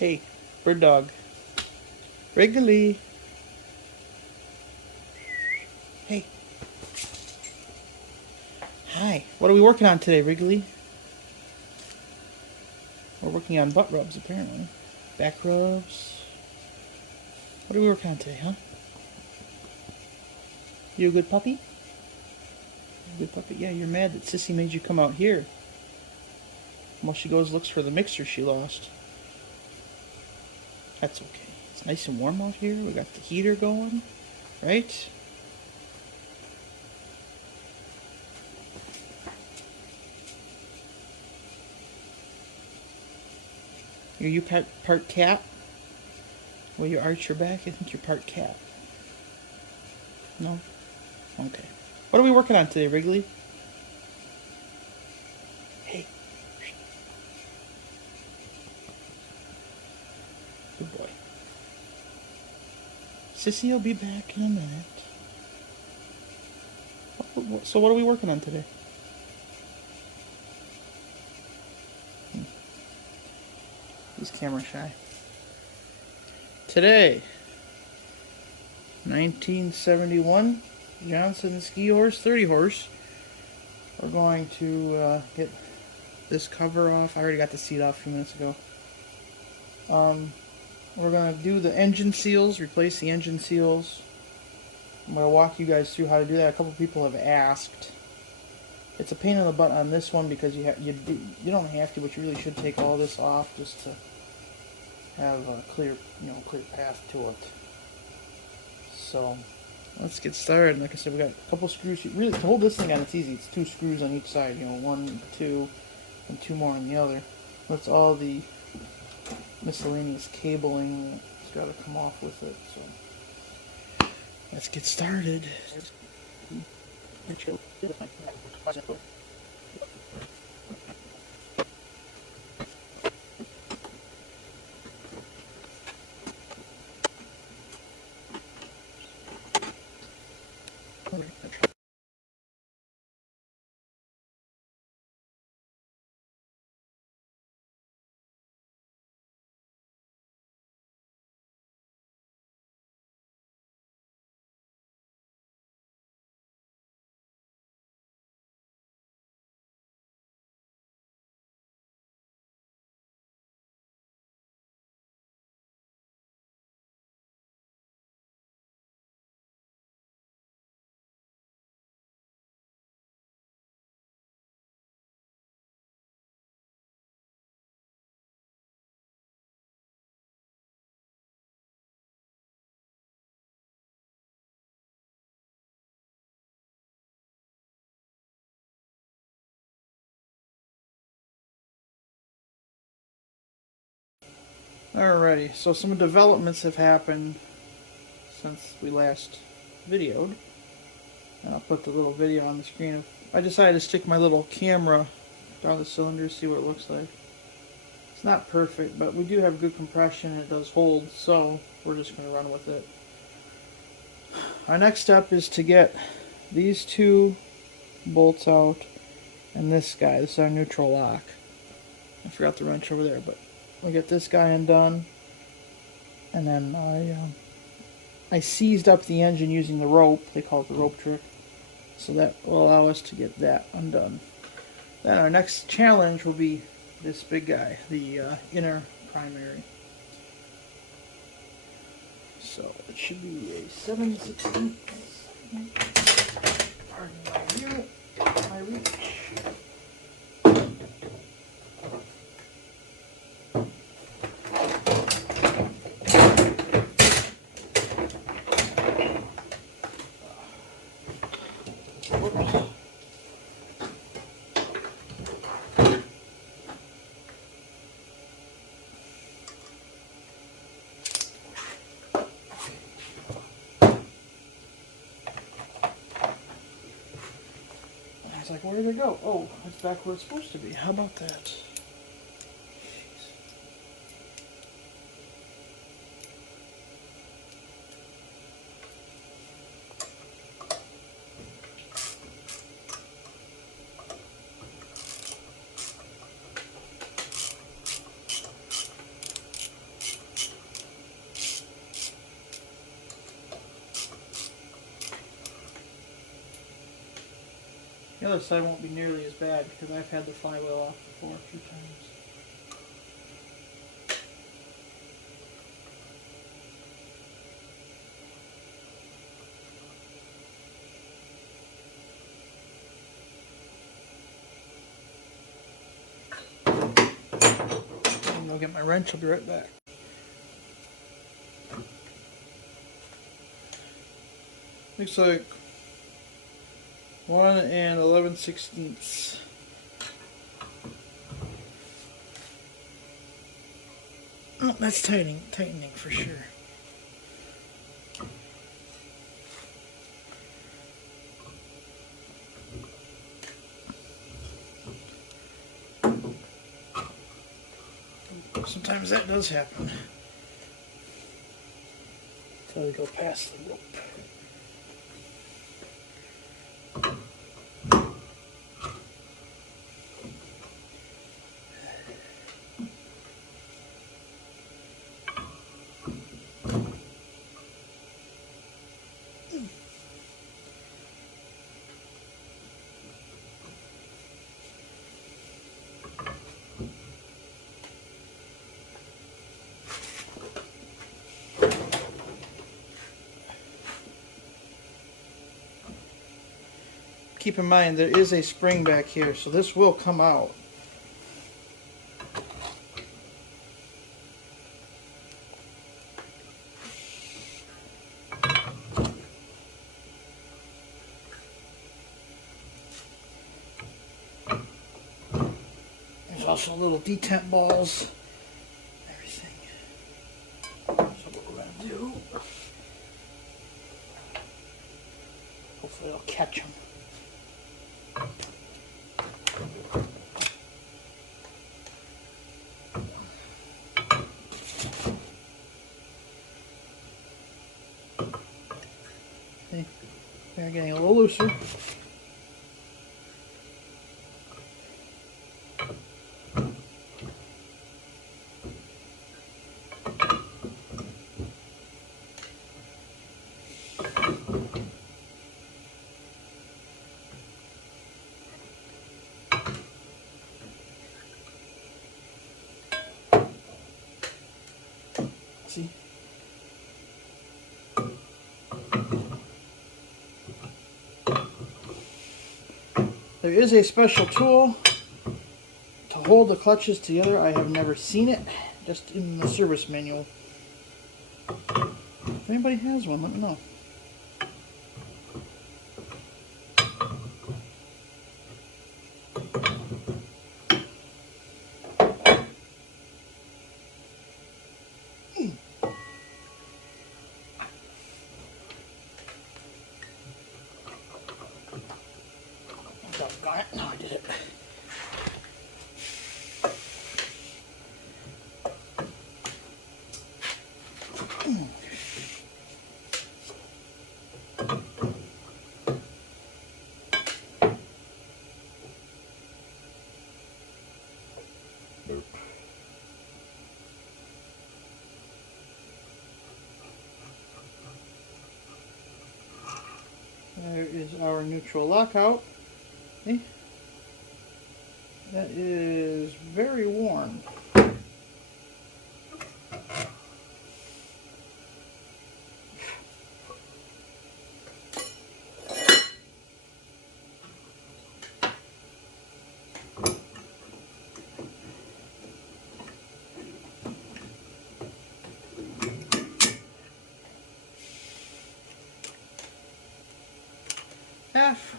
Hey, bird dog. Wrigley. Hey. Hi. What are we working on today, Wrigley? We're working on butt rubs, apparently. Back rubs. What are we working on today, huh? You a good puppy? Good puppy? Yeah, you're mad that Sissy made you come out here. Well, she goes looks for the mixer she lost. That's okay. It's nice and warm out here. We got the heater going, right? Are you part cat? Will you arch your back? I think you're part cat. No? Okay. What are we working on today, Wrigley? Hey. Good boy. Sissy will be back in a minute. So what are we working on today? He's camera shy. Today, 1971 Johnson Skee Horse 30 horse. We're going to get this cover off. I already got the seat off a few minutes ago. We're going to do the engine seals, replace the engine seals. I'm going to walk you guys through how to do that. A couple people have asked. It's a pain in the butt on this one because you don't have to, but you really should take all this off just to have a clear path to it. So let's get started. Like I said, we got a couple screws. Really, to hold this thing on, it's easy. It's 2 screws on each side. One, 2, and 2 more on the other. That's all the miscellaneous cabling that's got to come off with it. So let's get started. Alrighty, so some developments have happened since we last videoed. And I'll put the little video on the screen. I decided to stick my little camera down the cylinder to see what it looks like. It's not perfect, but we do have good compression and it does hold, so we're just going to run with it. Our next step is to get these 2 bolts out and this guy. This is our neutral lock. I forgot the wrench over there, but we get this guy undone, and then I seized up the engine using the rope. They call it the rope trick. So that will allow us to get that undone. Then our next challenge will be this big guy, the inner primary. So it should be a 7/16. Pardon my view, my reach. Like, where did it go? Oh, it's back where it's supposed to be. How about that? The other side won't be nearly as bad because I've had the flywheel off before a few times. I'll get my wrench, I'll be right back. Looks like 1 11/16. Oh, that's tightening for sure. Sometimes that does happen. So we go past the rope. Keep in mind there is a spring back here, so this will come out. There's also little detent balls. Everything. So what we're going to do, hopefully it'll catch them. See, they're getting a little looser. See? There is a special tool to hold the clutches together. I have never seen it, just in the service manual. If anybody has one, let me know. Doggone it. No, I did it. There is our neutral lockout. See? That is very warm.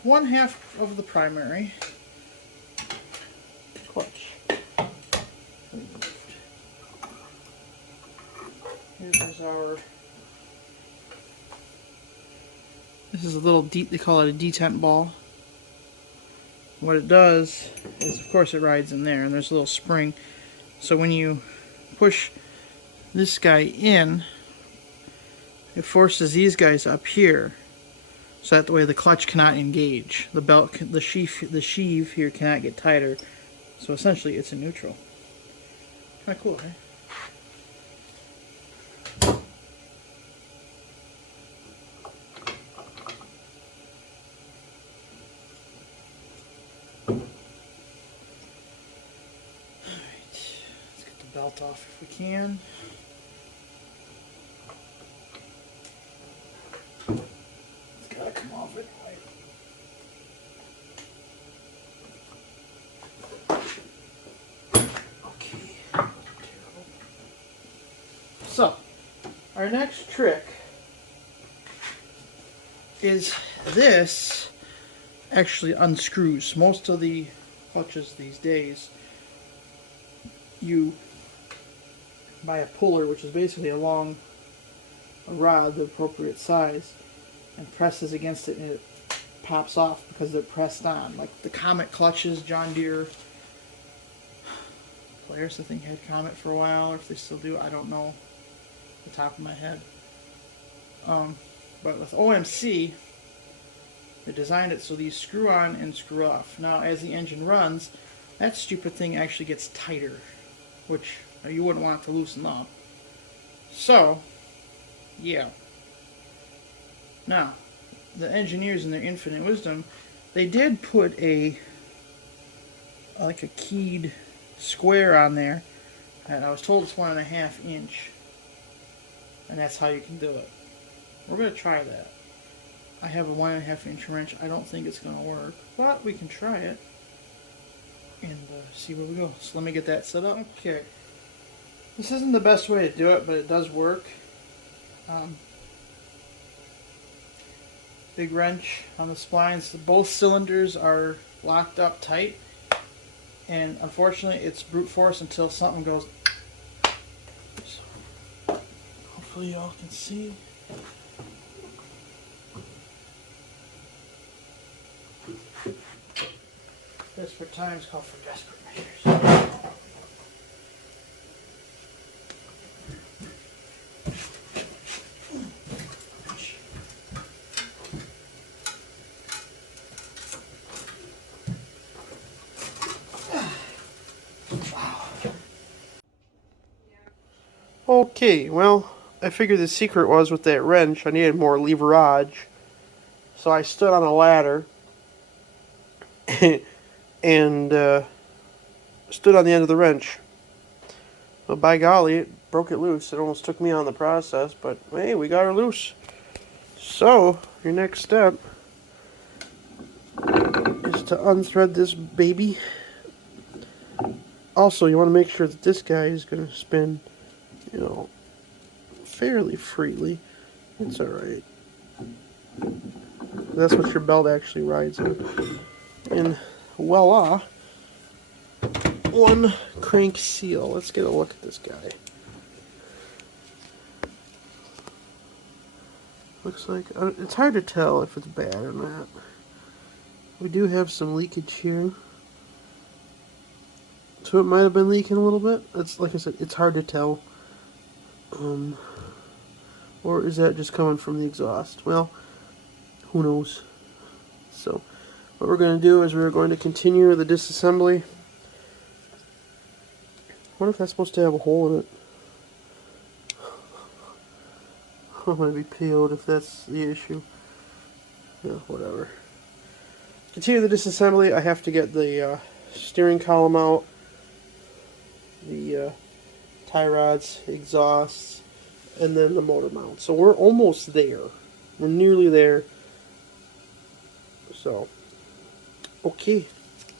One half of the primary clutch removed. Here is our. This is a little they call it a detent ball. What it does is, of course, it rides in there, and there's a little spring. So when you push this guy in, it forces these guys up here. So that way the clutch cannot engage. The belt, the sheave here cannot get tighter. So essentially it's a neutral. Kind of cool, right? belt off if we can. It's gotta come off anyway. Okay. So, our next trick is this actually unscrews. Most of the clutches these days, you buy a puller, which is basically a rod, the appropriate size, and presses against it, and it pops off because they're pressed on. Like the Comet clutches, John Deere, Polaris I think had Comet for a while, or if they still do, I don't know off the top of my head. But with OMC, they designed it so these screw on and screw off. Now, as the engine runs, that stupid thing actually gets tighter, which you wouldn't want it to loosen up. So, yeah. Now, the engineers in their infinite wisdom, they did put like a keyed square on there, and I was told it's 1.5 inch, and that's how you can do it. We're going to try that. I have a 1.5 inch wrench. I don't think it's going to work, but we can try it and see where we go. So let me get that set up. Okay. This isn't the best way to do it, but it does work. Big wrench on the splines. Both cylinders are locked up tight, and unfortunately it's brute force until something goes. So hopefully y'all can see. Desperate times call for desperate measures. Okay, well, I figured the secret was with that wrench, I needed more leverage. So I stood on a ladder and stood on the end of the wrench. Well, by golly, it broke it loose. It almost took me on the process, but hey, we got her loose. So, your next step is to unthread this baby. Also, you want to make sure that this guy is going to spin, you know, fairly freely. It's alright. That's what your belt actually rides in. And voila, one crank seal. Let's get a look at this guy. Looks like, it's hard to tell if it's bad or not. We do have some leakage here. So it might have been leaking a little bit. It's like I said, it's hard to tell. Or is that just coming from the exhaust? Well, who knows? So, what we're going to do is we're going to continue the disassembly. I wonder if that's supposed to have a hole in it. I'm going to be PO'd if that's the issue. Yeah, whatever. Continue the disassembly. I have to get the steering column out, the tie rods, exhausts, and then the motor mount. So we're almost there. We're nearly there. So, okay.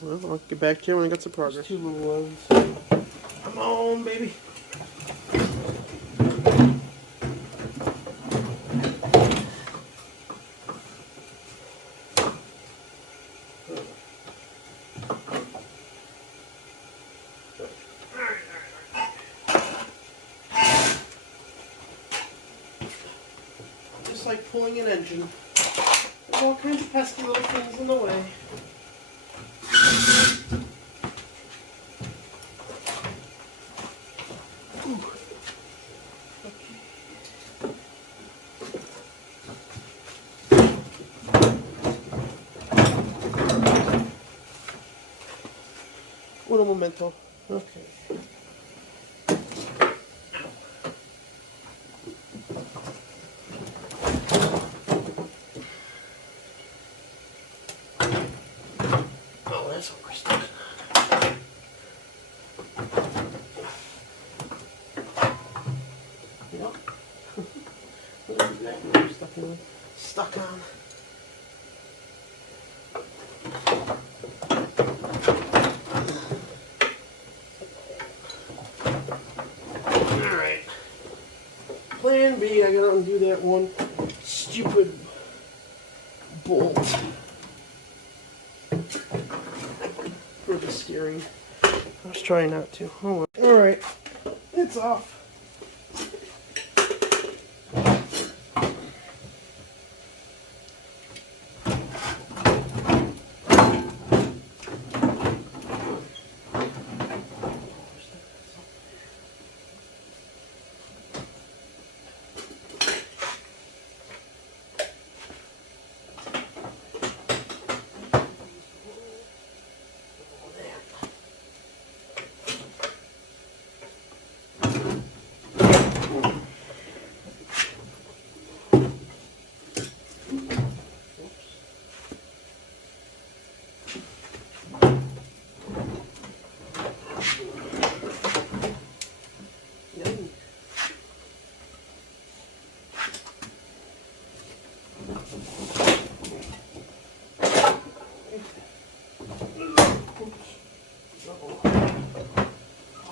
Well, I'll get back to you when I got some progress. Two little ones. Come on, baby. Just like pulling an engine. There's all kinds of pesky little things in the way. Un momento. Okay. stuck on. Alright. Plan B, I gotta undo that one stupid bolt for the steering. I was trying not to. Oh well. Alright, it's off.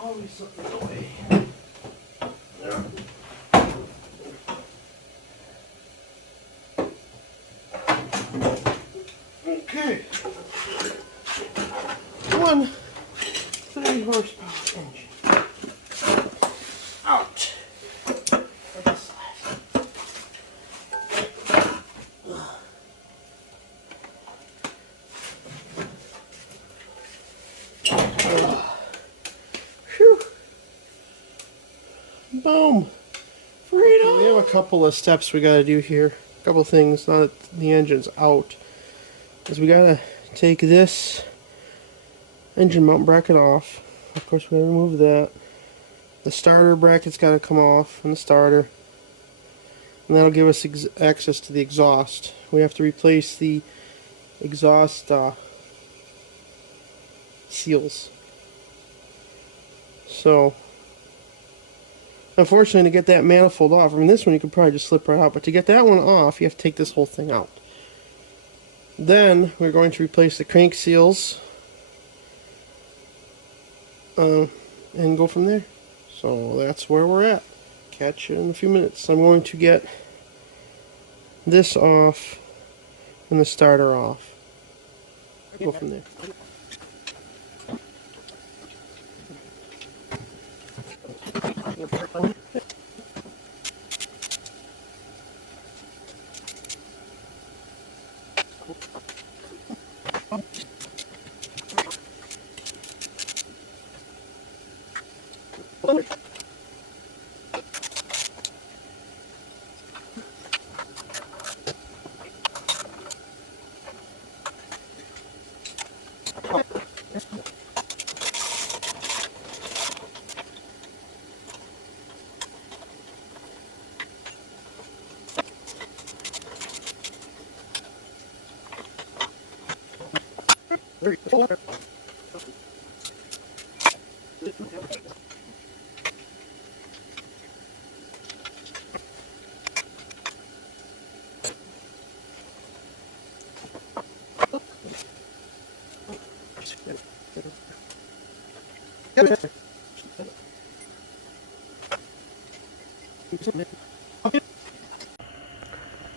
Always something away. Okay. 130 horsepower engine. Out. Of this size. Phew. Boom. Freedom. Okay, we have a couple of steps we gotta do here. A couple of things now that the engine's out. Is we gotta take this engine mount bracket off. Of course, we gotta remove that. The starter bracket's gotta come off from the starter, and that'll give us access to the exhaust. We have to replace the exhaust seals. So, unfortunately, to get that manifold off, I mean, this one you could probably just slip right out, but to get that one off, you have to take this whole thing out. Then we're going to replace the crank seals and go from there. So that's where we're at. Catch you in a few minutes. I'm going to get this off and the starter off. Go from there.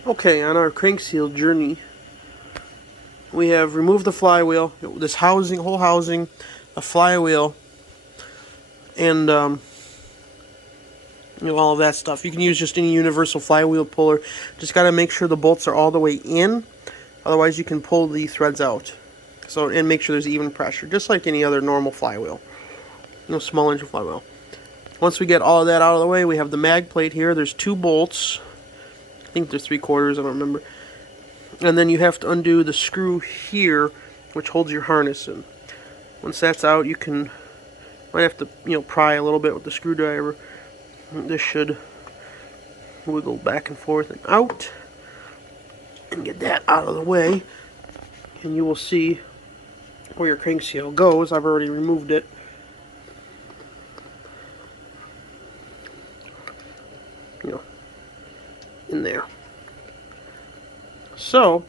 Okay, on our crank seal journey, we have removed the flywheel, this housing, whole housing, a flywheel, and you know, all of that stuff. You can use just any universal flywheel puller. Just got to make sure the bolts are all the way in, otherwise you can pull the threads out. So, and make sure there's even pressure, just like any other normal flywheel, you know, small engine flywheel. Once we get all of that out of the way, we have the mag plate here. There's 2 bolts. I think they're 3/4, I don't remember. And then you have to undo the screw here, which holds your harness in. Once that's out, you can, might have to, you know, pry a little bit with the screwdriver. This should wiggle back and forth and out. And get that out of the way. And you will see where your crank seal goes. I've already removed it. You know, in there. So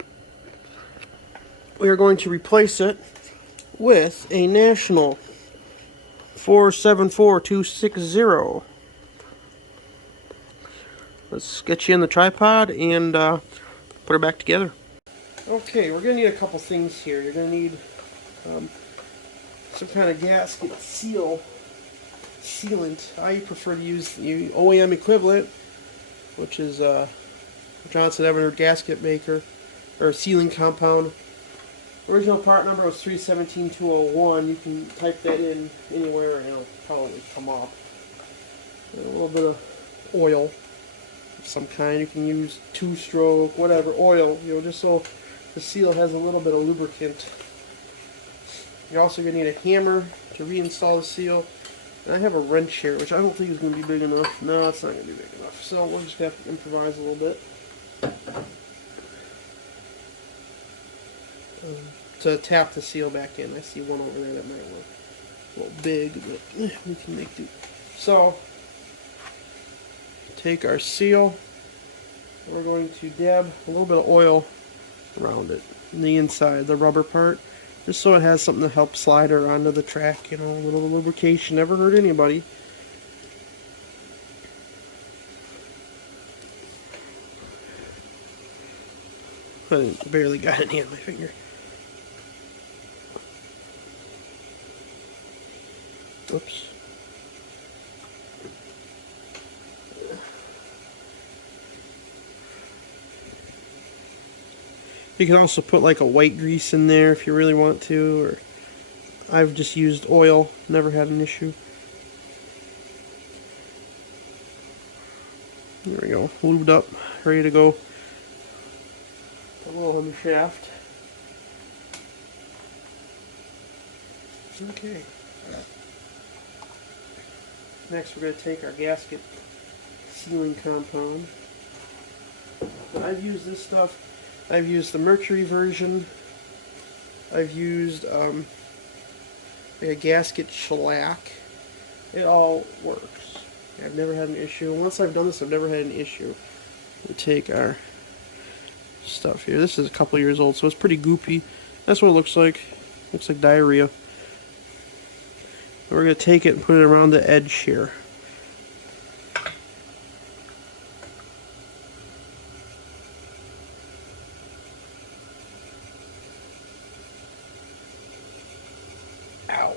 we are going to replace it with a National 474260. Let's get you in the tripod and put her back together. Okay, we're going to need a couple things here. You're going to need some kind of gasket sealant. I prefer to use the OEM equivalent, which is Johnson gasket maker, or sealing compound. Original part number was 317201. You can type that in anywhere and it'll probably come up. And a little bit of oil of some kind. You can use 2-stroke, whatever, oil, just so the seal has a little bit of lubricant. You're also going to need a hammer to reinstall the seal. And I have a wrench here, which I don't think is going to be big enough. No, it's not going to be big enough. So we're just going to have to improvise a little bit. To tap the seal back in. I see one over there that might look a little big, but we can make do. So, take our seal. We're going to dab a little bit of oil around it, in the inside, the rubber part, just so it has something to help slide her onto the track. A little lubrication, never hurt anybody. I barely got any on my finger. Oops. You can also put like a white grease in there if you really want to, or I've just used oil, never had an issue. There we go, lubed up, ready to go. A little on the shaft. Okay. Next we're going to take our gasket sealing compound. I've used this stuff. I've used the mercury version. I've used a gasket shellac. It all works. I've never had an issue. Once I've done this, I've never had an issue. We take our stuff here. This is a couple years old, so it's pretty goopy. That's what it looks like. Looks like diarrhea. We're going to take it and put it around the edge here. Ow.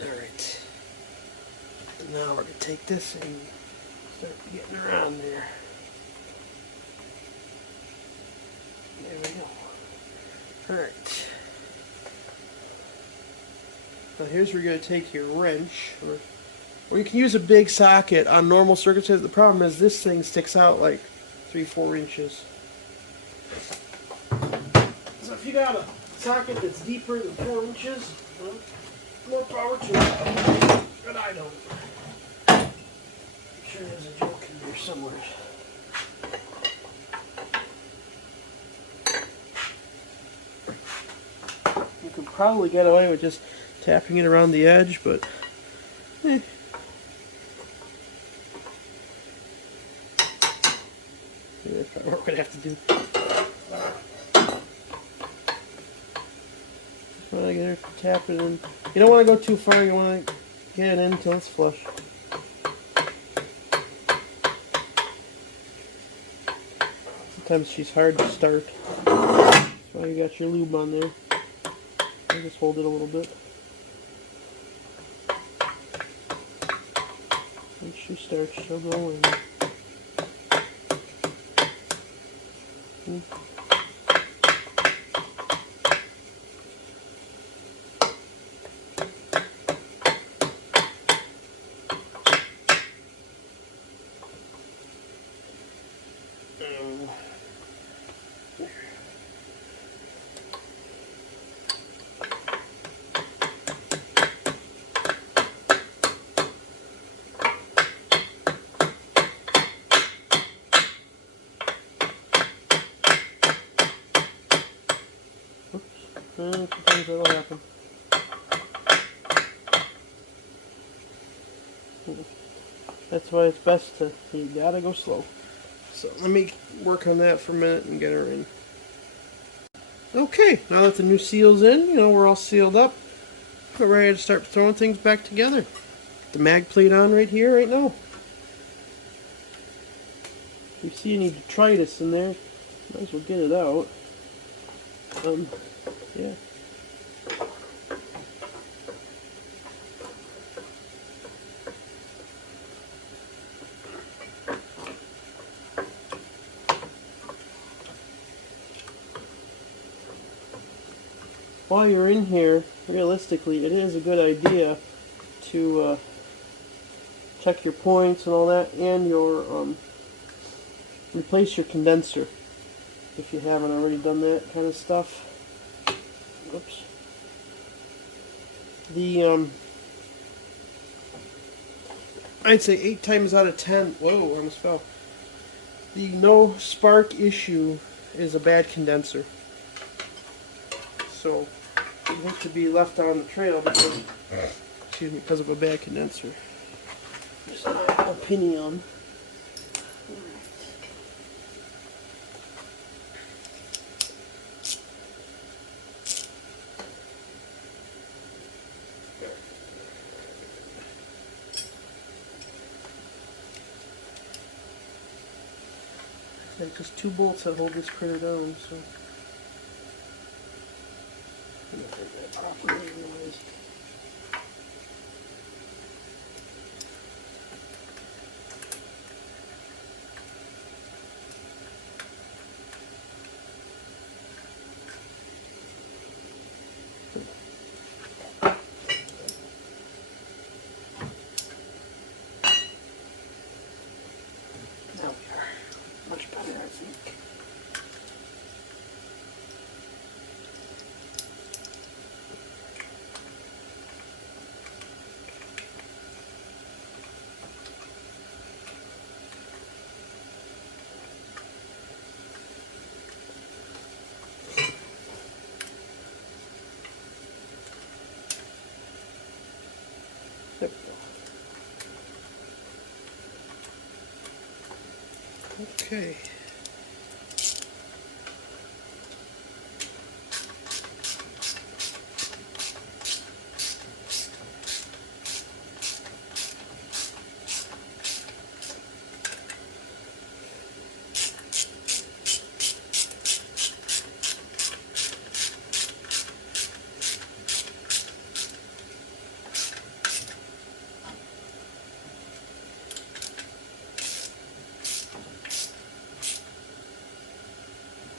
Alright. Now we're going to take this and start getting around there. There we go. Alright. Now here's where you're going to take your wrench, or you can use a big socket on normal circumstances. The problem is this thing sticks out like 3-4 inches. So if you got a socket that's deeper than 4 inches, well, more power to it. But I don't. I'm sure there's a joke in there somewhere. You can probably get away with just tapping it around the edge, but yeah, that's probably what we're gonna have to do. Just want to get her to tap it in. You don't want to go too far. You want to get it in until it's flush. Sometimes she's hard to start. That's why you got your lube on there. I just hold it a little bit. Once she starts, she'll go in. Sometimes that'll happen. That's why it's best to, you gotta go slow. So let me work on that for a minute and get her in. Okay, now that the new seal's in, we're all sealed up. We're ready to start throwing things back together. Get the mag plate on right here, right now. If you see any detritus in there, might as well get it out. Yeah. While you're in here, realistically, it is a good idea to check your points and all that, and your replace your condenser if you haven't already done that kind of stuff. Oops. I'd say 8 times out of 10. Whoa, I almost fell. The no spark issue is a bad condenser. So you have to be left on the trail because of a bad condenser. Just my opinion. Because 2 bolts that hold this critter down, so. I'm not doing that properly anyways. Now we are. Much better, I think. There we go. Okay.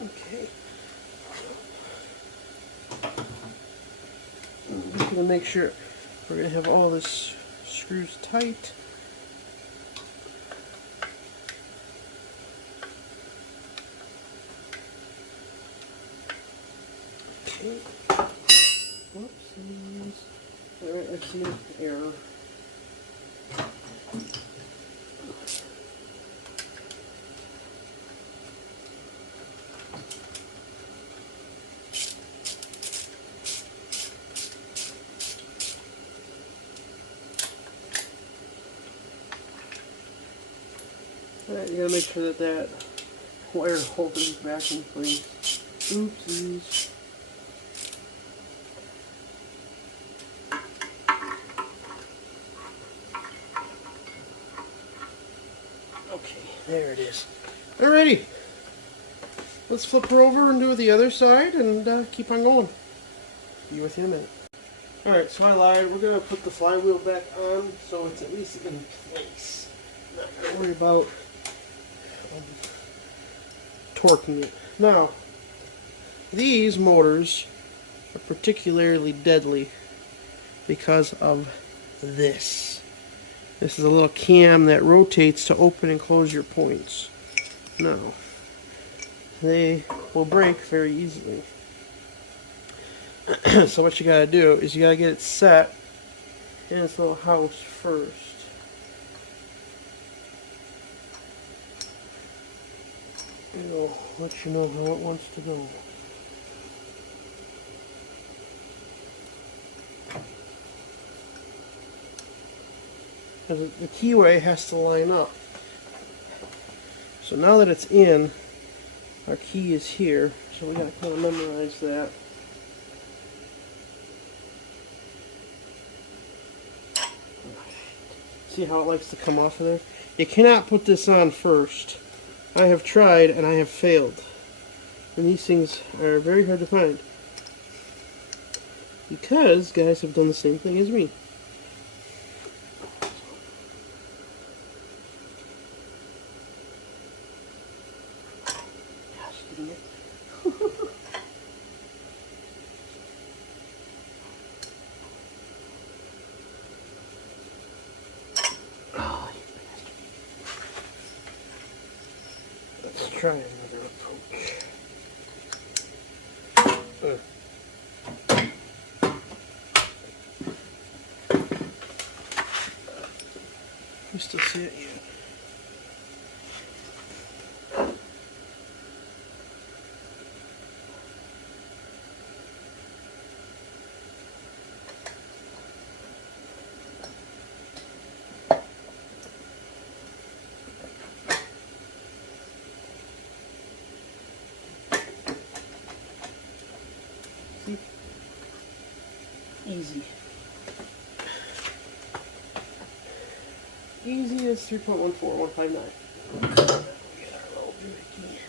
Okay. I'm just going to make sure we're going to have all this screws tight. Okay. Whoopsies. Alright, I see an error. Alright, you gotta make sure that wire holder is back in place. Oopsies. Okay, there it is. Alrighty. Let's flip her over and do the other side and keep on going. Be with you in a minute. Alright, so I lied. We're going to put the flywheel back on so it's at least in place. Not going to worry about torquing it. Now, these motors are particularly deadly because of this. This is a little cam that rotates to open and close your points. Now, they will break very easily. So what you gotta do is you gotta get it set in this little house first. It'll let you know how it wants to go. because the keyway has to line up. So now that it's in, our key is here, so we gotta kind of memorize that. See how it likes to come off of there? You cannot put this on first. I have tried and I have failed. And these things are very hard to find. Because guys have done the same thing as me. Gosh, dang it. Oh, you bastard. Let's try another approach. You still see it? Yeah. See? Easy. Easy as 3.14159. Get our little doohickey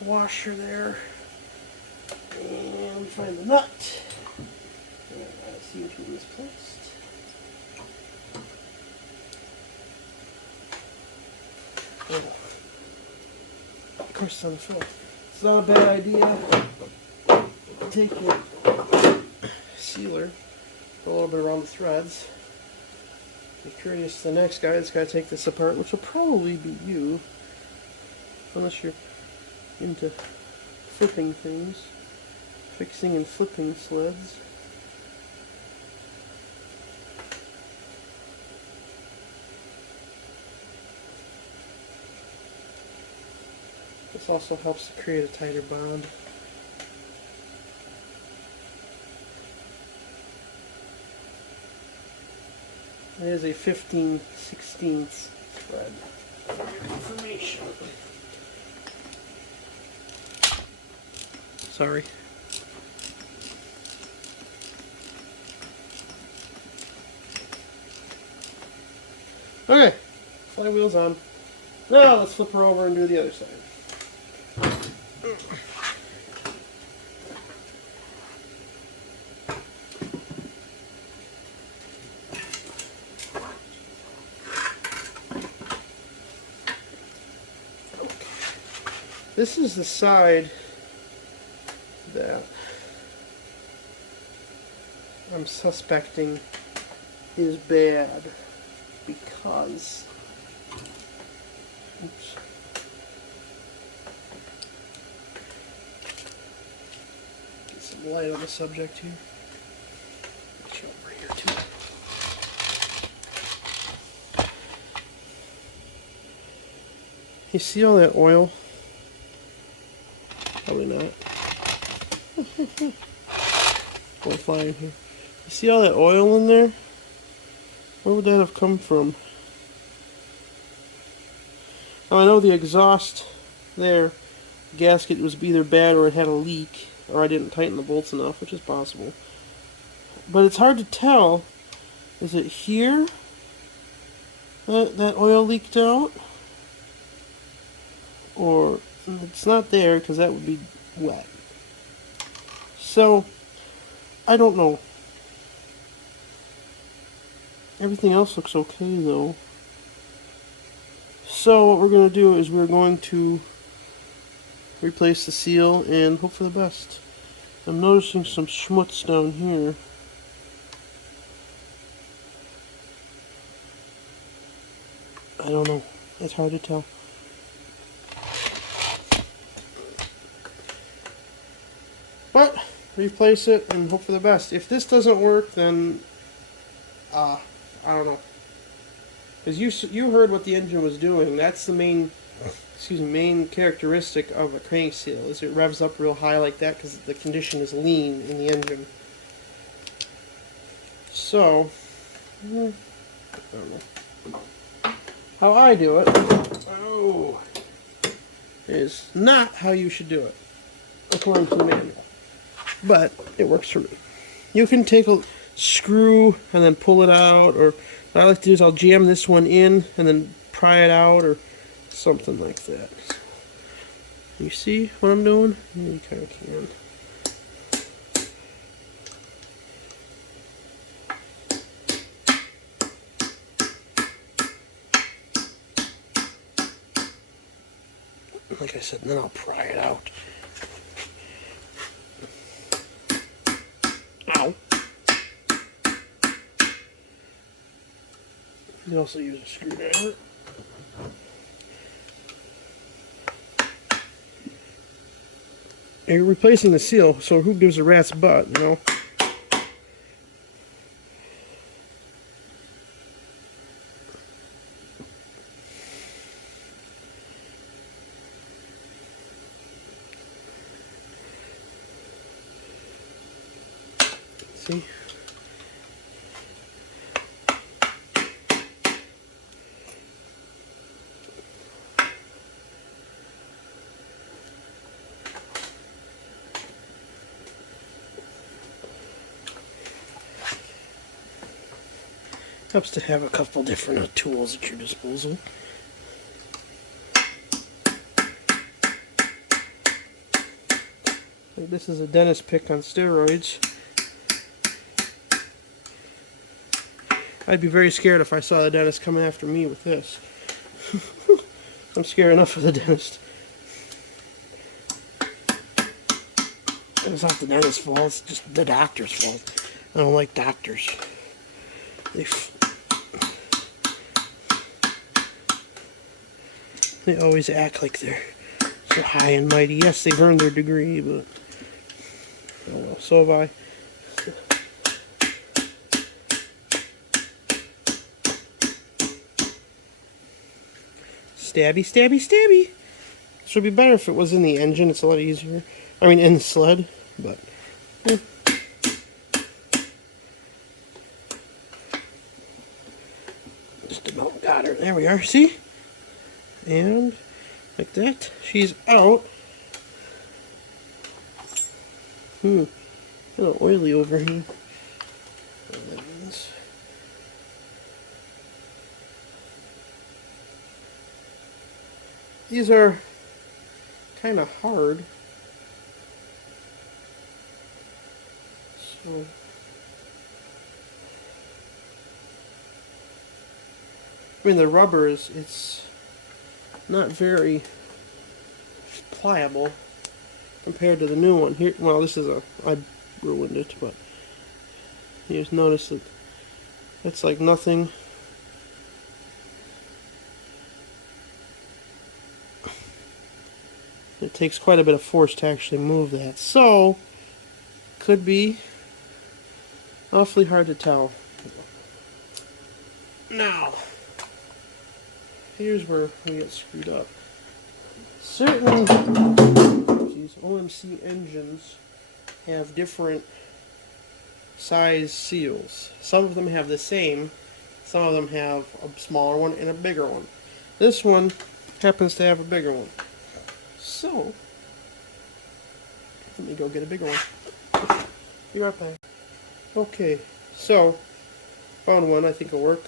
washer there. And we find the nut. And that seems to be misplaced. Oh. Of course it's on the floor. It's not a bad idea to take your sealer, go a little bit around the threads. Be curious to the next guy that's got to take this apart, which will probably be you, unless you're into flipping things, fixing and flipping sleds. This also helps to create a tighter bond. It is a 15/16 thread. For your information. Sorry. Okay, flywheel's on. Now let's flip her over and do the other side. This is the side that I'm suspecting is bad because, oops, get some light on the subject here. Reach over here too. You see all that oil? Probably not. Won't fly in here. You see all that oil in there? Where would that have come from? Now I know the exhaust there, gasket was either bad or it had a leak, or I didn't tighten the bolts enough, which is possible. But it's hard to tell. Is it here that oil leaked out? Or it's not there because that would be wet. So, I don't know. Everything else looks okay though. So what we're going to do is we're going to replace the seal and hope for the best. I'm noticing some schmutz down here. I don't know. It's hard to tell. But replace it and hope for the best. If this doesn't work, then I don't know. Because you heard what the engine was doing. That's the main characteristic of a crank seal. Is it revs up real high like that because the condition is lean in the engine. So I don't know. how I do it is not how you should do it, according to the manual. But it works for me. You can take a screw and then pull it out, or what I like to do is I'll jam this one in and then pry it out, or something like that. You see what I'm doing? You kind of can. Like I said, and then I'll pry it out. Ow. You can also use a screwdriver. And you're replacing the seal, so who gives a rat's butt, you know? See? Helps to have a couple different tools at your disposal. Like this is a dentist pick on steroids. I'd be very scared if I saw the dentist coming after me with this. I'm scared enough of the dentist. It's not the dentist's fault, it's just the doctor's fault. I don't like doctors. They always act like they're so high and mighty. Yes, they've earned their degree, but oh well, so have I. Stabby, stabby, stabby. This would be better if it was in the engine. It's a lot easier. I mean, in the sled, but yeah. Just about got her. There we are. See? And like that, she's out. A little oily over here. These are kind of hard. So I mean, the rubber it's not very pliable compared to the new one. Here, well, this is I ruined it, but you just notice that it's like nothing. It takes quite a bit of force to actually move that. So, could be awfully hard to tell. Now, here's where we get screwed up. Certain OMC engines have different size seals. Some of them have the same, some of them have a smaller one and a bigger one. This one happens to have a bigger one. So, let me go get a bigger one. Be right back. Okay, so, found one I think will work.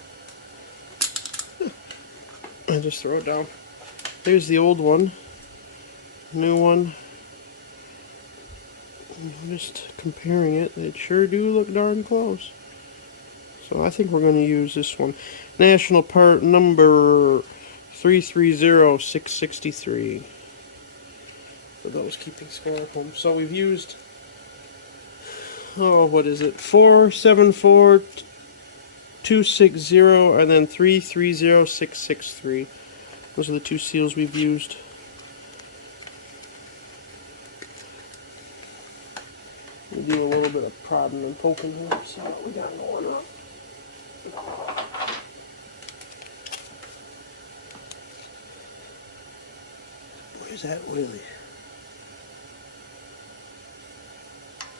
I just throw it down. There's the old one. New one. I'm just comparing it. They sure do look darn close. So I think we're going to use this one. National part number 330663. For those keeping score at home. So we've used, what is it? 474260 and then 330663. Those are the two seals we've used. We do a little bit of prodding and poking here. See what we got going on. Where's that wheelie?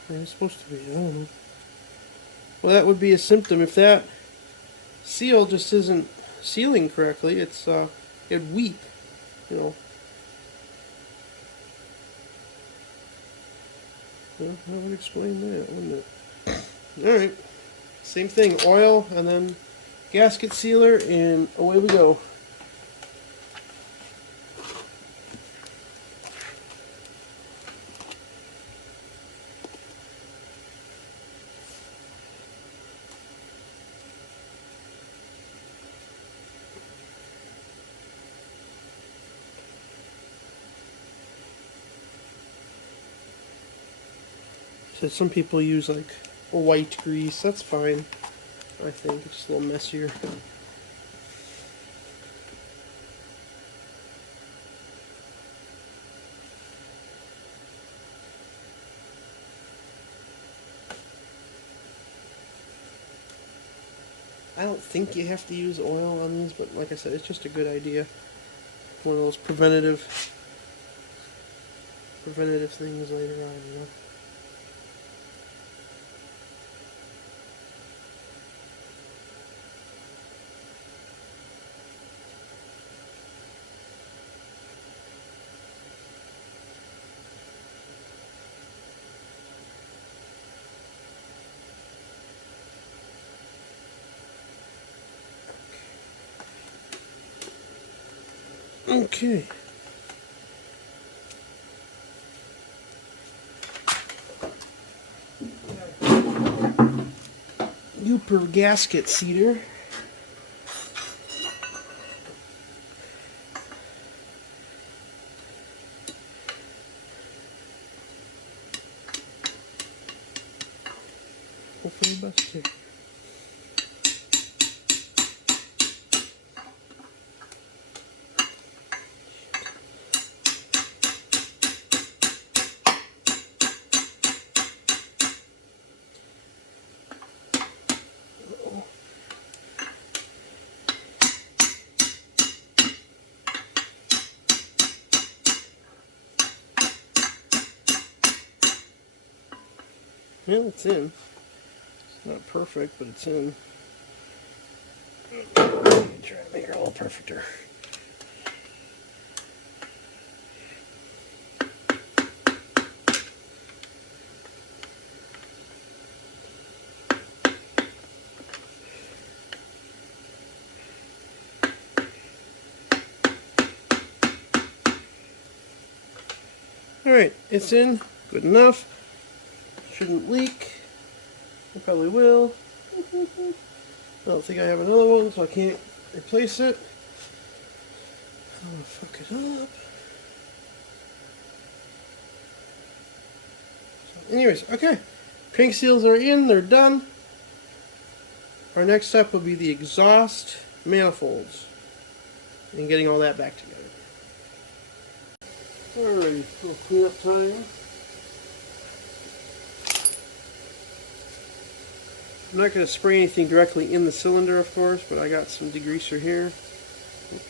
Where it's supposed to be, I don't know. Well, that would be a symptom if that seal just isn't sealing correctly, it'd weep, you know. Well, that would explain that, wouldn't it? Alright, same thing, oil and then gasket sealer, and away we go. So some people use like a white grease, that's fine. I think it's just a little messier. I don't think you have to use oil on these, but like I said, it's just a good idea. One of those preventative things later on, you know. Okay. Upper gasket seater. Hopefully busted. Well, it's in. It's not perfect, but it's in. Try to make it a little perfecter. Alright, it's in. Good enough. Shouldn't leak. It probably will. I don't think I have another one, so I can't replace it. I don't want to fuck it up. So anyways, okay. Crank seals are in, they're done. Our next step will be the exhaust manifolds and getting all that back together. Alright, little cleanup time. I'm not going to spray anything directly in the cylinder, of course, but I got some degreaser here. Oops.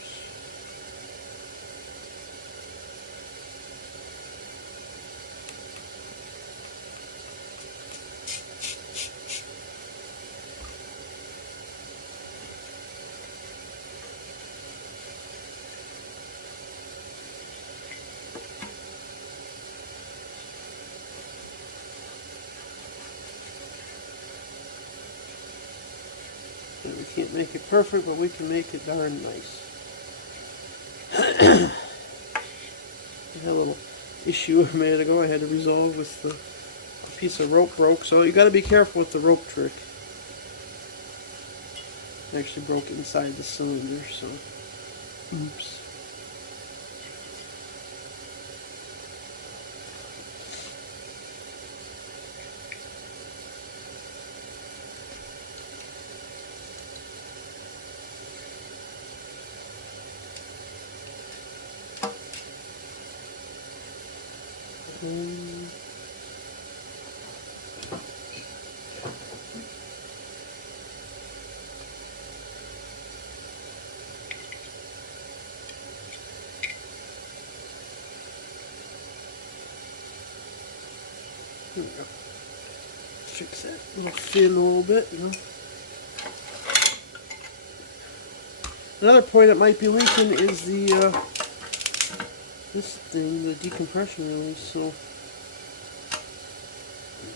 We can't make it perfect, but we can make it darn nice. I had a little issue a minute ago I had to resolve with a piece of rope broke, so you got to be careful with the rope trick. It actually broke inside the cylinder, so oops. There we go. Fix that little fin a little bit, you know. Another point it might be leaking is the this thing, the decompression release. So it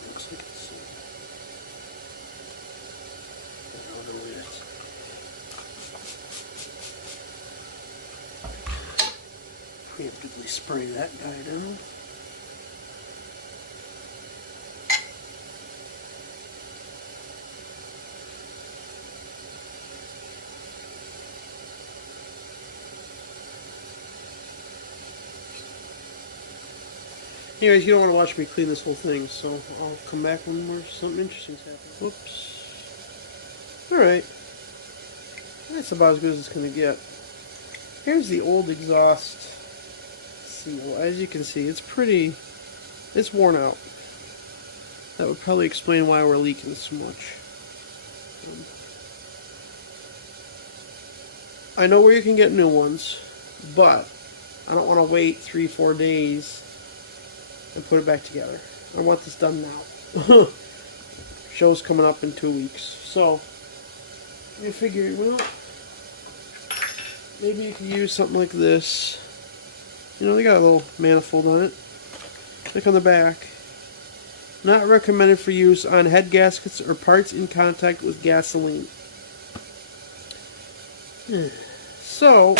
looks like it's out of it. Preemptively spray that guy down. Anyways, you don't want to watch me clean this whole thing, so I'll come back when something interesting's happening. Whoops. Alright. That's about as good as it's going to get. Here's the old exhaust seal. As you can see, it's worn out. That would probably explain why we're leaking so much. I know where you can get new ones, but I don't want to wait 3-4 days and put it back together. I want this done now. Show's coming up in 2 weeks. So, you figure, well, maybe you could use something like this. You know, they got a little manifold on it. Click on the back. Not recommended for use on head gaskets or parts in contact with gasoline. So,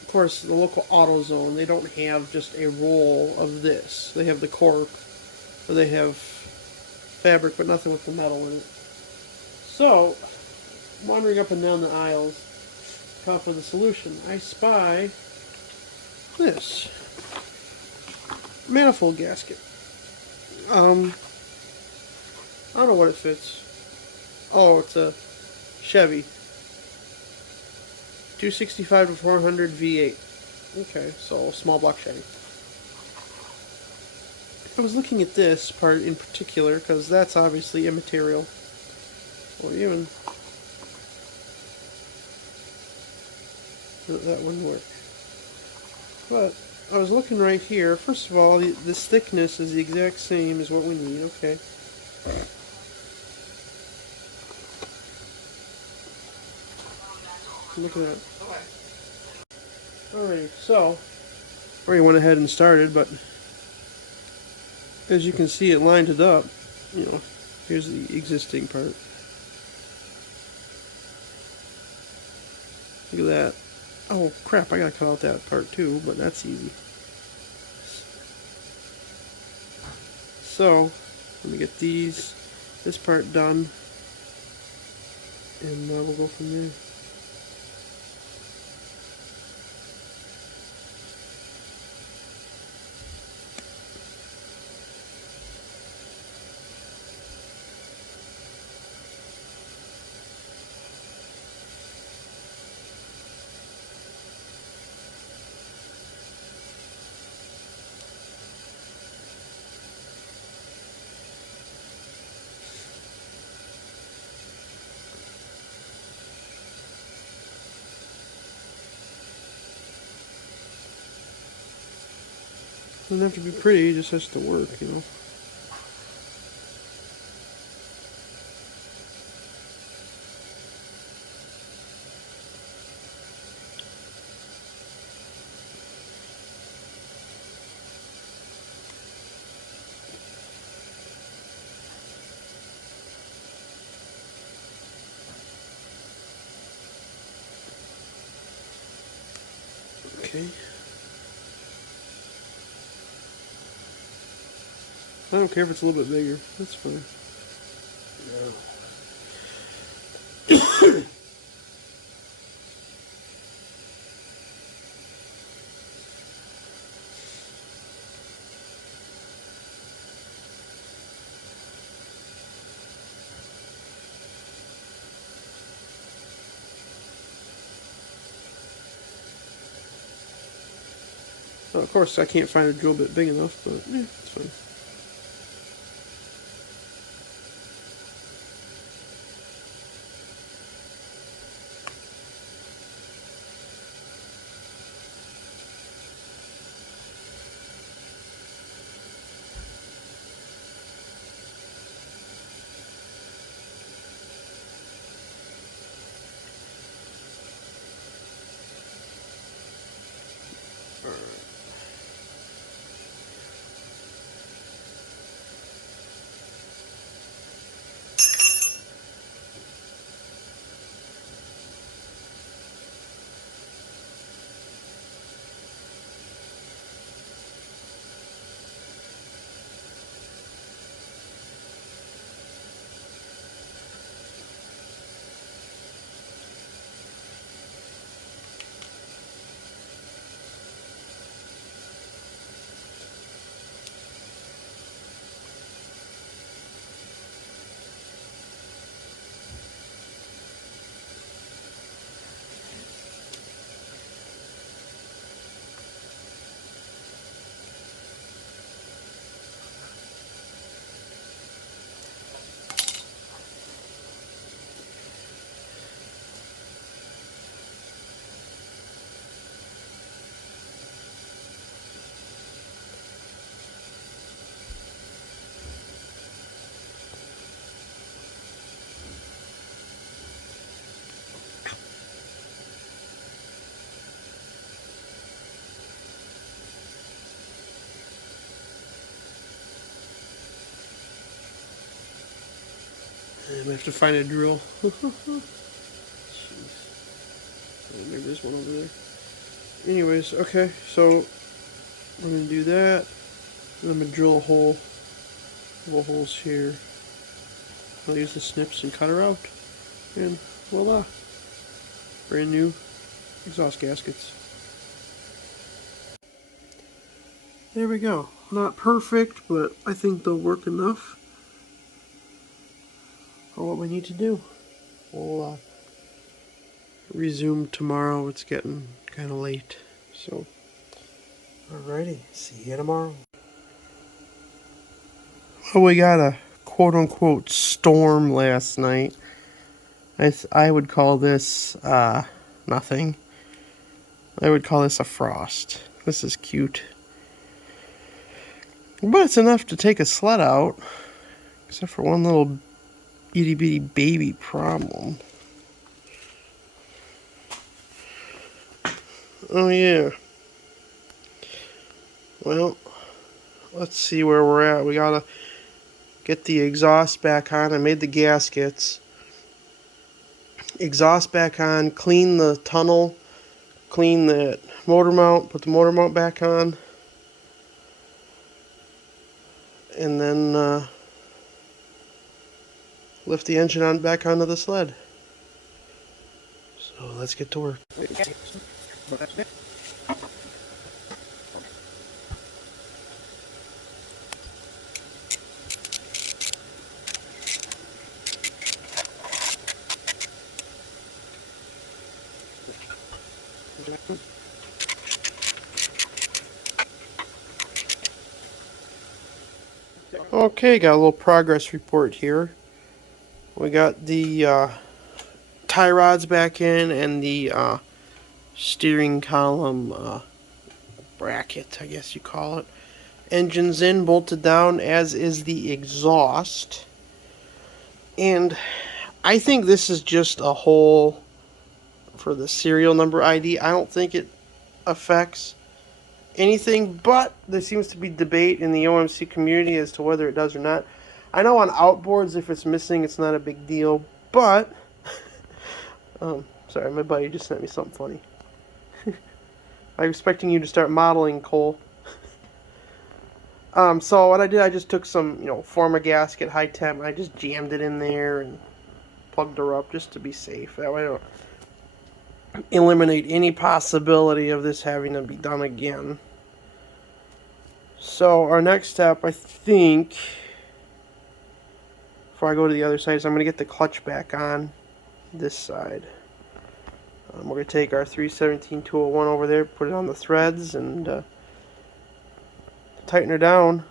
of course, the local AutoZone, they don't have just a roll of this. They have the cork, or they have fabric, but nothing with the metal in it. So, wandering up and down the aisles, come up with a solution. I spy this manifold gasket. I don't know what it fits. Oh, it's a Chevy 265 to 400 V8. Okay, so small block Chevy. I was looking at this part in particular because that's obviously immaterial. Or even that wouldn't work. But I was looking right here. First of all, this thickness is the exact same as what we need. Okay. Look at that. Alright, so already went ahead and started, but as you can see, it lined it up. You know, here's the existing part. Look at that. Oh crap! I gotta cut out that part too, but that's easy. So let me get this part done, and we'll go from there. Doesn't have to be pretty, it just has to work, you know. Okay. I don't care if it's a little bit bigger. That's fine. Well, of course, I can't find a drill bit big enough, but yeah, it's fine. And I have to find a drill. Jeez. Maybe there's one over there. Anyways, okay, so I'm gonna do that. And I'm gonna drill a hole, little holes here. I'll use the snips and cut her out. And voila. Brand new exhaust gaskets. There we go. Not perfect, but I think they'll work enough for what we need to do. We'll resume tomorrow. It's getting kind of late. So, alrighty. See you tomorrow. Well, we got a quote-unquote storm last night. I would call this nothing. I would call this a frost. This is cute. But it's enough to take a sled out. Except for one little itty-bitty baby problem. Oh yeah. Well, let's see where we're at. We gotta get the exhaust back on. I made the gaskets. Exhaust back on, clean the tunnel, clean the motor mount, put the motor mount back on, and then lift the engine on back onto the sled. So let's get to work. Okay, got a little progress report here. We got the tie rods back in and the steering column bracket, I guess you call it. Engine's in, bolted down, as is the exhaust. And I think this is just a hole for the serial number ID. I don't think it affects anything, but there seems to be debate in the OMC community as to whether it does or not. I know on outboards, if it's missing, it's not a big deal, but sorry, my buddy just sent me something funny. I'm expecting you to start modeling, Cole. So what I did, I just took some, Forma gasket, high temp, and I just jammed it in there and plugged her up just to be safe. That way I don't eliminate any possibility of this having to be done again. So our next step, I think, before I go to the other side, is I'm going to get the clutch back on this side. We're going to take our 317-201 over there, put it on the threads, and tighten her down.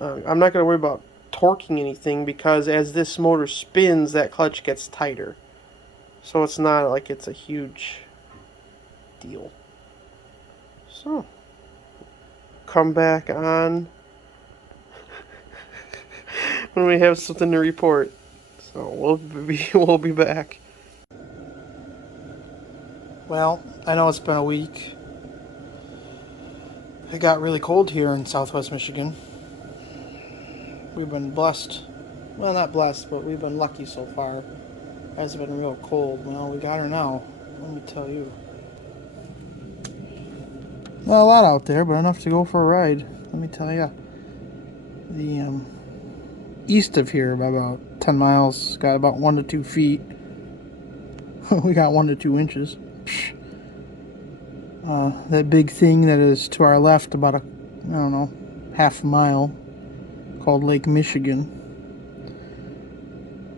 I'm not going to worry about torquing anything because as this motor spins, that clutch gets tighter. So it's not like it's a huge deal. So, come back on when we have something to report. So we'll be back. Well, I know it's been a week. It got really cold here in southwest Michigan. We've been blessed. Well, not blessed, but we've been lucky so far. It hasn't been real cold. Well, we got her now. Let me tell you. Not a lot out there, but enough to go for a ride. Let me tell you. The east of here, by about 10 miles, got about 1 to 2 feet. We got 1 to 2 inches. That big thing that is to our left, about I don't know, half a mile, called Lake Michigan,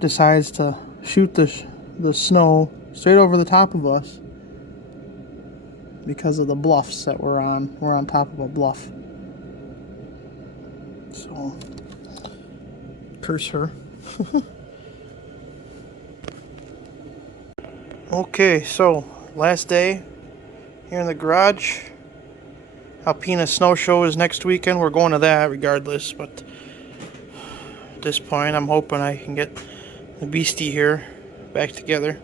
decides to shoot the snow straight over the top of us because of the bluffs that we're on. We're on top of a bluff. So, curse her. Okay, so last day here in the garage. Alpina Snow Show is next weekend. We're going to that regardless, but at this point I'm hoping I can get the beastie here back together.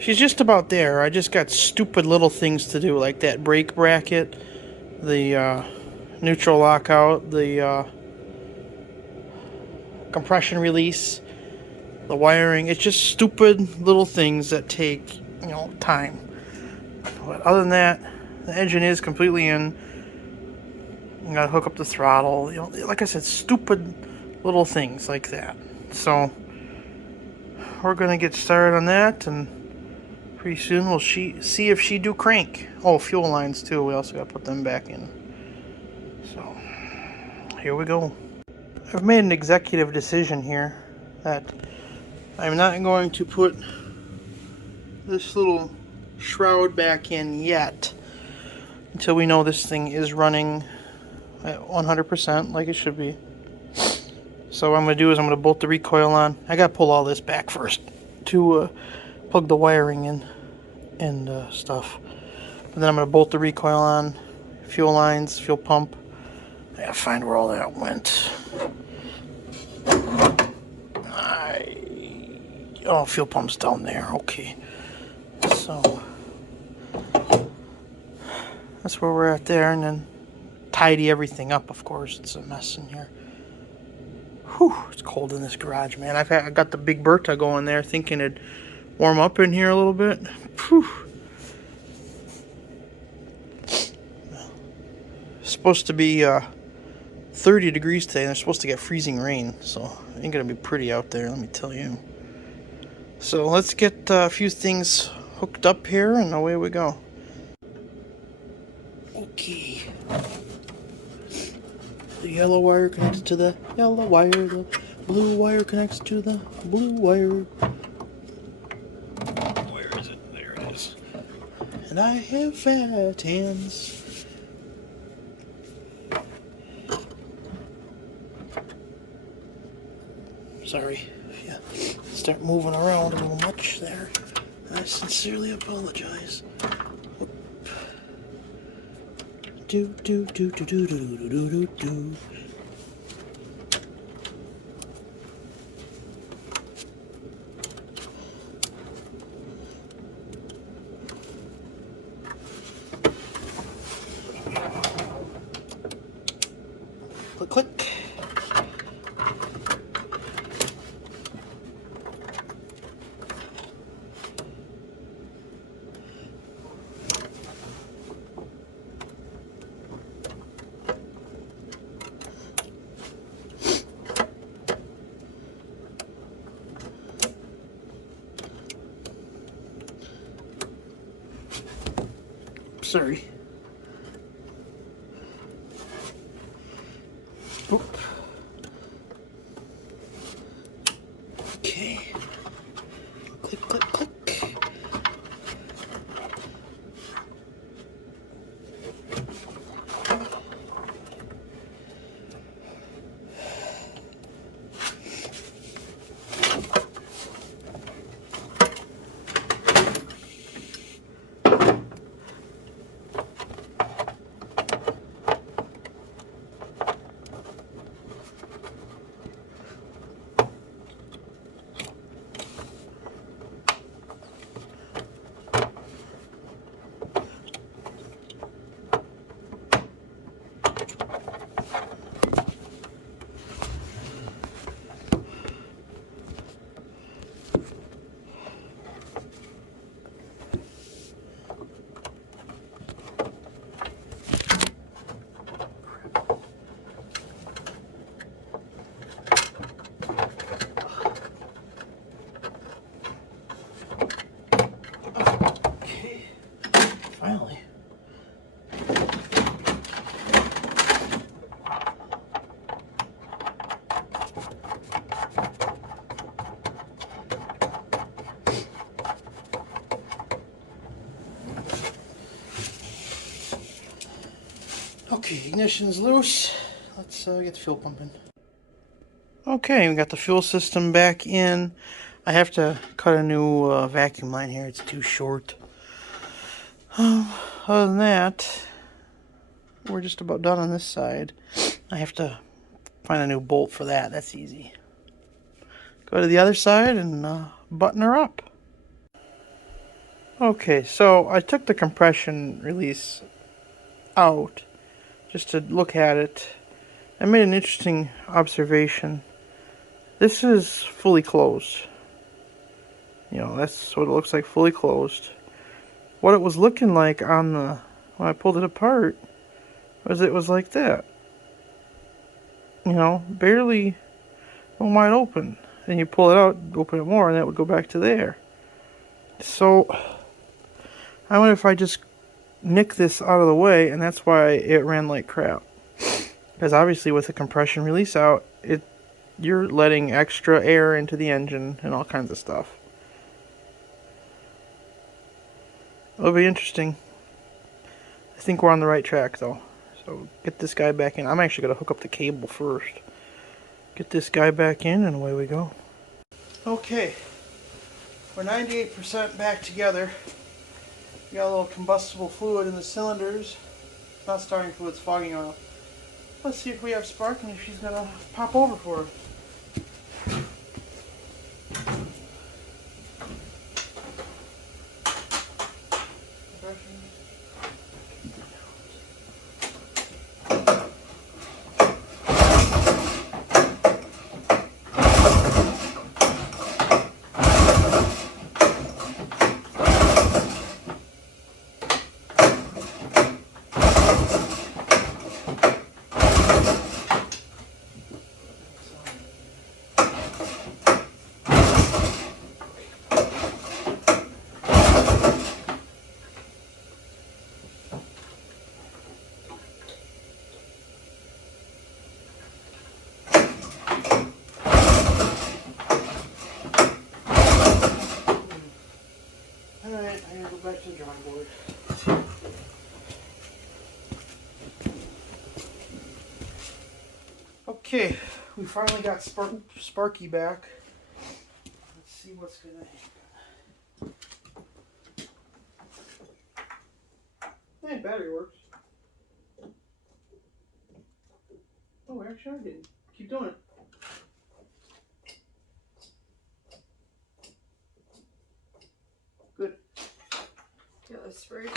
She's just about there. I just got stupid little things to do, like that brake bracket, the neutral lockout, the compression release, the wiring. It's just stupid little things that take, you know, time. But other than that, the engine is completely in. You gotta hook up the throttle. You know, like I said, stupid little things like that. So we're gonna get started on that, and pretty soon we'll see if she do crank. Oh, fuel lines too. We also gotta put them back in. So here we go. I've made an executive decision here that I'm not going to put this little shroud back in yet until we know this thing is running at 100% like it should be. So what I'm going to do is I'm going to bolt the recoil on. I got to pull all this back first to plug the wiring in and stuff. And then I'm going to bolt the recoil on, fuel lines, fuel pump. I got to find where all that went. Oh, fuel pump's down there. Okay. So that's where we're at there, and then tidy everything up, of course. It's a mess in here. Whew, it's cold in this garage, man. I got the big Bertha going there, thinking it'd warm up in here a little bit. Whew. It's supposed to be 30 degrees today, and they're supposed to get freezing rain, so it ain't gonna be pretty out there, let me tell you. So let's get a few things hooked up here, and away we go. Okay. The yellow wire connects to the yellow wire. The blue wire connects to the blue wire. Where is it? There it is. And I have fat hands. Sorry if you start moving around a little much there. I sincerely apologize. Do do do do do do do do do do. Click click. Sorry. Oop. Okay. Click, click, click. Finally. Okay, ignition's loose. Let's get the fuel pumping. Okay, we got the fuel system back in. I have to cut a new vacuum line here. It's too short. Other than that, we're just about done on this side. I have to find a new bolt for that. That's easy. Go to the other side and button her up. Okay, so I took the compression release out just to look at it. I made an interesting observation. This is fully closed. You know, that's what it looks like, fully closed. What it was looking like on the, when I pulled it apart, was it was like that. You know, barely wide open. Then you pull it out, open it more, and that would go back to there. So, I wonder if I just nick this out of the way, and that's why it ran like crap. Because obviously with the compression release out, you're letting extra air into the engine and all kinds of stuff. It'll be interesting. I think we're on the right track though. So get this guy back in. I'm actually going to hook up the cable first. Get this guy back in and away we go. Okay. We're 98% back together. We got a little combustible fluid in the cylinders. Not starting fluid, it's fogging oil. Let's see if we have spark and if she's going to pop over for us. Alright, I'm going to go back to the drawing board. Okay, we finally got Sparky back. Let's see what's going to happen. Hey, battery works. Oh, actually I didn't. Keep doing it. Good. Got the spray. Yep.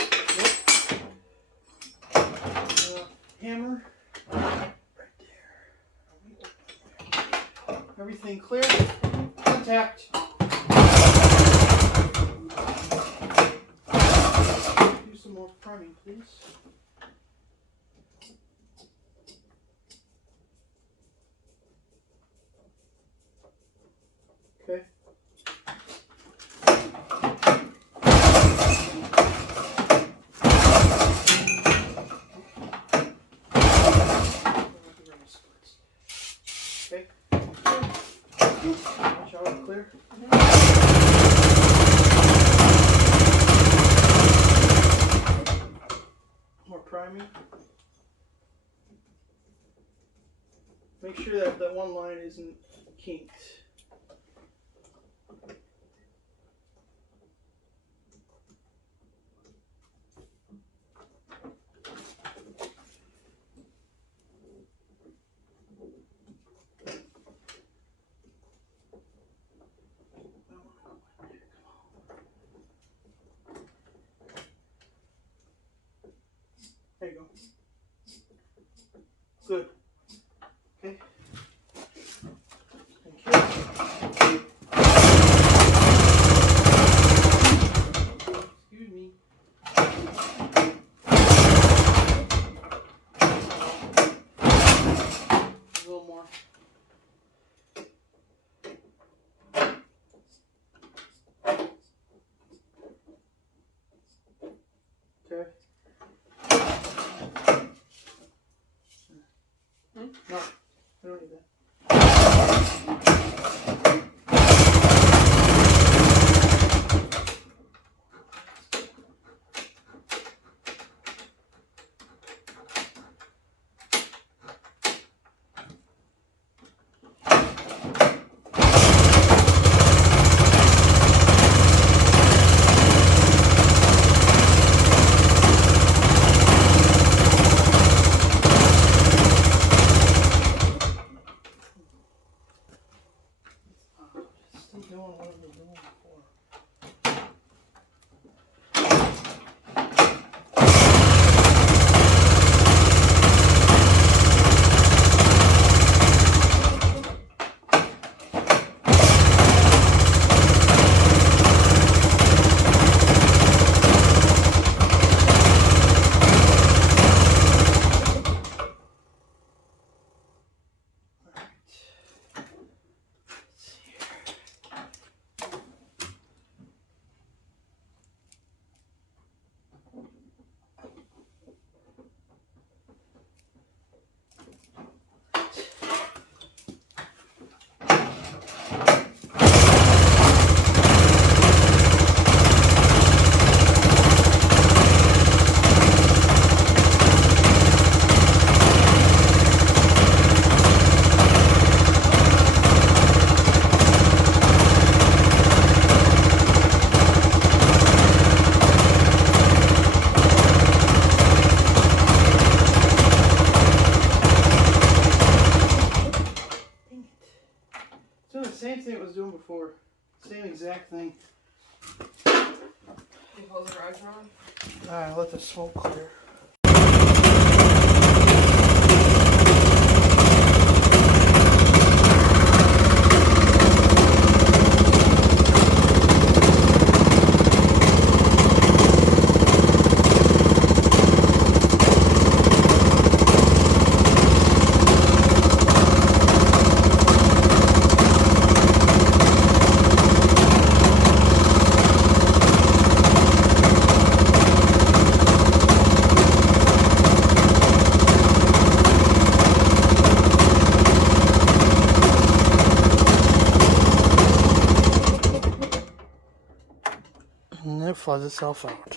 Hammer. Right there. Everything clear. Contact. Do some more priming, please. Okay. Okay. Shower clear. More priming. Make sure that that one line isn't kinked. There you go. Good. Okay. Thank you. Excuse me. A little more. Okay. No, I don't need that. Still doing what I was doing before. doing the same thing it was doing before. Same exact thing. You close the garage door on? Alright, let the smoke clear. And it floods itself out.